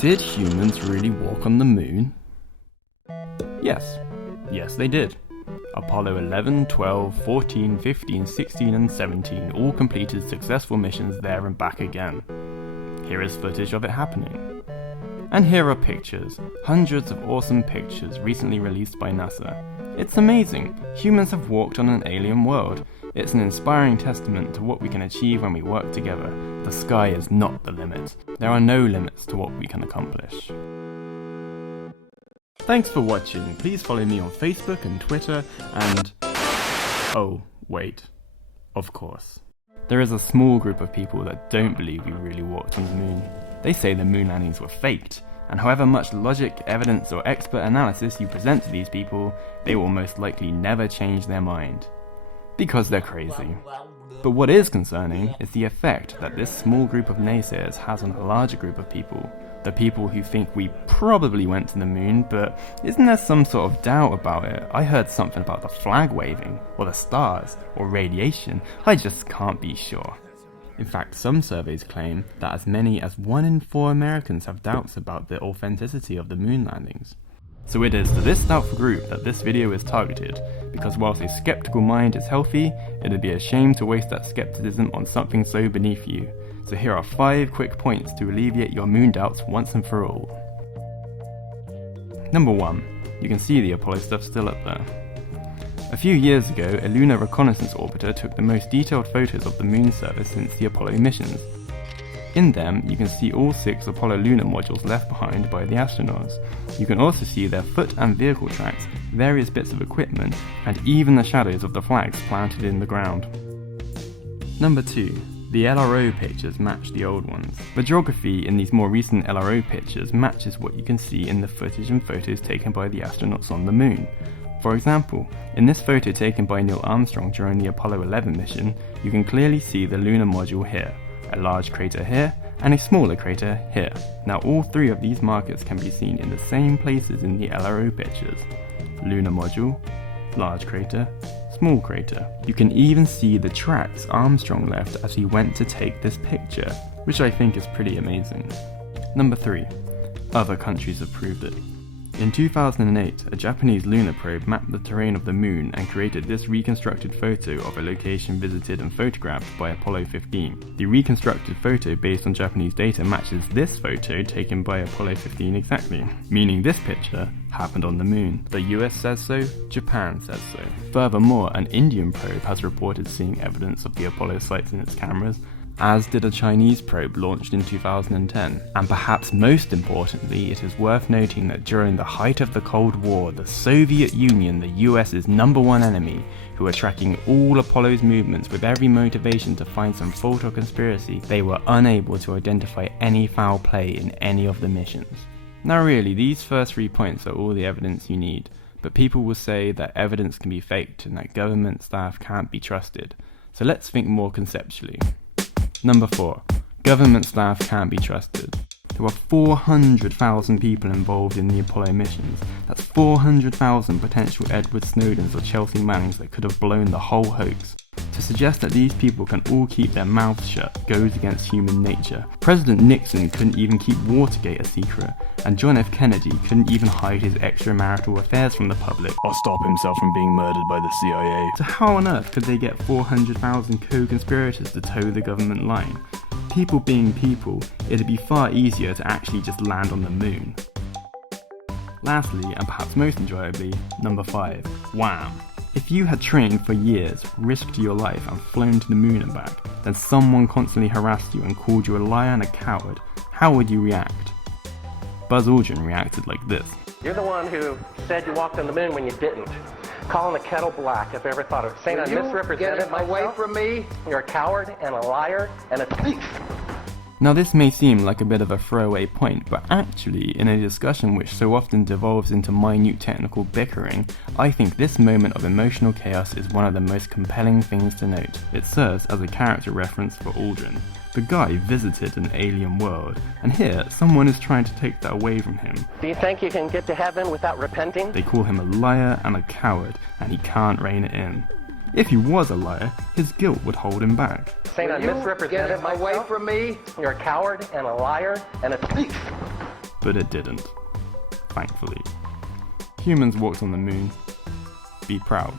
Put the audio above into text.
Did humans really walk on the moon? Yes. Yes, they did. Apollo 11, 12, 14, 15, 16 and 17 all completed successful missions there and back again. Here is footage of it happening. And here are pictures, hundreds of awesome pictures recently released by NASA. It's amazing, humans have walked on an alien world. It's an inspiring testament to what we can achieve when we work together. The sky is not the limit. There are no limits to what we can accomplish. Thanks for watching. Please follow me on Facebook and Twitter and... oh, wait. Of course. There is a small group of people that don't believe we really walked on the moon. They say the moon landings were faked, and however much logic, evidence or expert analysis you present to these people, they will most likely never change their mind. Because they're crazy. But what is concerning is the effect that this small group of naysayers has on a larger group of people. The people who think we probably went to the moon, but isn't there some sort of doubt about it? I heard something about the flag waving, or the stars, or radiation. I just can't be sure. In fact, some surveys claim that as many as 1 in 4 Americans have doubts about the authenticity of the moon landings. So it is to this doubtful group that this video is targeted, because whilst a skeptical mind is healthy, it'd be a shame to waste that skepticism on something so beneath you. So here are 5 quick points to alleviate your moon doubts once and for all. Number 1. You can see the Apollo stuff still up there. A few years ago, a lunar reconnaissance orbiter took the most detailed photos of the moon surface since the Apollo missions. In them, you can see all 6 Apollo lunar modules left behind by the astronauts. You can also see their foot and vehicle tracks, various bits of equipment, and even the shadows of the flags planted in the ground. Number 2. The LRO pictures match the old ones. The geography in these more recent LRO pictures matches what you can see in the footage and photos taken by the astronauts on the moon. For example, in this photo taken by Neil Armstrong during the Apollo 11 mission, you can clearly see the lunar module here, a large crater here, and a smaller crater here. Now all 3 of these markers can be seen in the same places in the LRO pictures. Lunar module, large crater, small crater. You can even see the tracks Armstrong left as he went to take this picture, which I think is pretty amazing. Number 3. Other countries have proved it. In 2008, a Japanese lunar probe mapped the terrain of the moon and created this reconstructed photo of a location visited and photographed by Apollo 15. The reconstructed photo based on Japanese data matches this photo taken by Apollo 15 exactly, meaning this picture happened on the moon. The US says so, Japan says so. Furthermore, an Indian probe has reported seeing evidence of the Apollo sites in its cameras, as did a Chinese probe launched in 2010. And perhaps most importantly, it is worth noting that during the height of the Cold War, the Soviet Union, the US's #1 enemy, who were tracking all Apollo's movements with every motivation to find some fault or conspiracy, they were unable to identify any foul play in any of the missions. Now really, these first 3 points are all the evidence you need, but people will say that evidence can be faked and that government staff can't be trusted. So let's think more conceptually. Number 4. Government staff can't be trusted. There were 400,000 people involved in the Apollo missions. That's 400,000 potential Edward Snowdens or Chelsea Mannings that could have blown the whole hoax. To suggest that these people can all keep their mouths shut goes against human nature. President Nixon couldn't even keep Watergate a secret, and John F. Kennedy couldn't even hide his extramarital affairs from the public or stop himself from being murdered by the CIA. So how on earth could they get 400,000 co-conspirators to toe the government line? People being people, it'd be far easier to actually just land on the moon. Lastly, and perhaps most enjoyably, number 5. Wham! If you had trained for years, risked your life and flown to the moon and back, then someone constantly harassed you and called you a liar and a coward, how would you react? Buzz Aldrin reacted like this. You're the one who said you walked on the moon when you didn't. Calling the kettle black if I ever thought of it. Saying I misrepresented myself. Away from me. You're a coward and a liar and a thief. Now this may seem like a bit of a throwaway point, but actually, in a discussion which so often devolves into minute technical bickering, I think this moment of emotional chaos is one of the most compelling things to note. It serves as a character reference for Aldrin. The guy visited an alien world, and here, someone is trying to take that away from him. Do you think you can get to heaven without repenting? They call him a liar and a coward, and he can't rein it in. If he was a liar, his guilt would hold him back. Saying I misrepresented myself. Away from me. You're a coward and a liar and a thief. But it didn't. Thankfully. Humans walked on the moon. Be proud.